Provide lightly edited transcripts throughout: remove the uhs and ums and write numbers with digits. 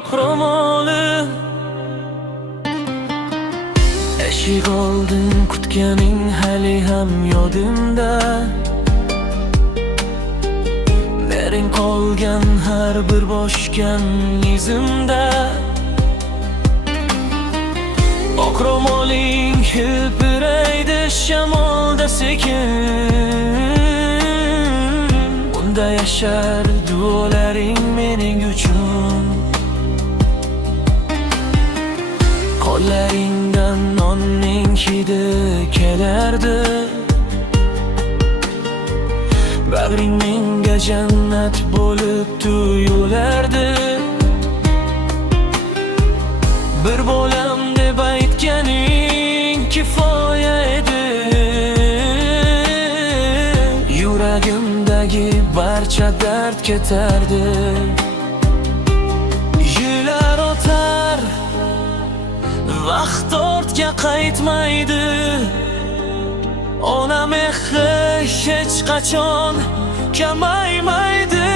oq ro'moli. Eshik oldin kutganing hali ham yodimda. Nering qolgan har bir boshgan izimda. Oq ro'moling hilpiraydi shamolda sekin. Unda yashar duolaring mening uchun. Qo'llaringdan nonning hidi kelardi. Bag'ring menga jannat bo'lib tuyulardi. Bir bo'lam deb aytganing kifoya edi. Yuragimdagi barcha dard ketardi. Yillar o'tar, vaqt ortga qaytmaydi. Ona mehri hech qachon kamaymaydi.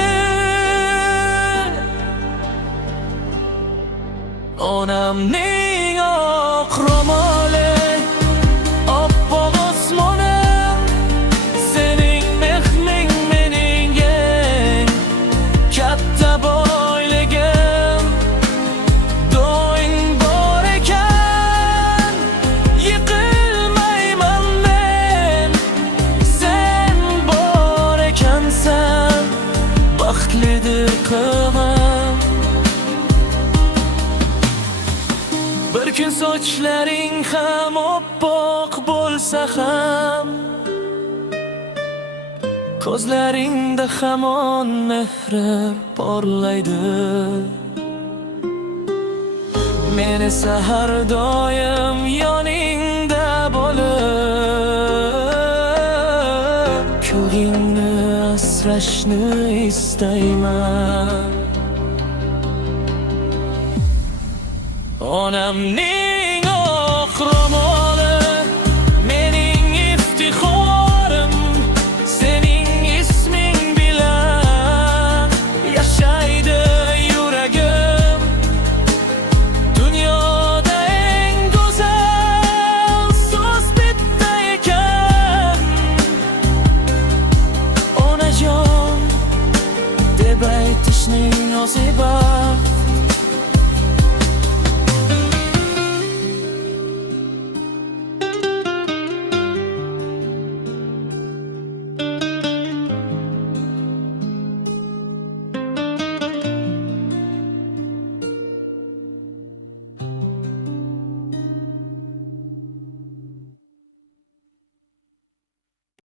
Onamning oq ro'moli, oppoq osmonim, sening mehring mening eng katta boyligim. Do'ng bor ekan, yiqilmayman men. Sen bor ekansan, baxtlidir qilmam. Bir kun sochlaring ham oppoq bo'lsa ham, ko'zlaringda hamon mehri porlaydi. Men esa har doim yoningda bo'lib, ko'ngingni asrashni istayman. Onamning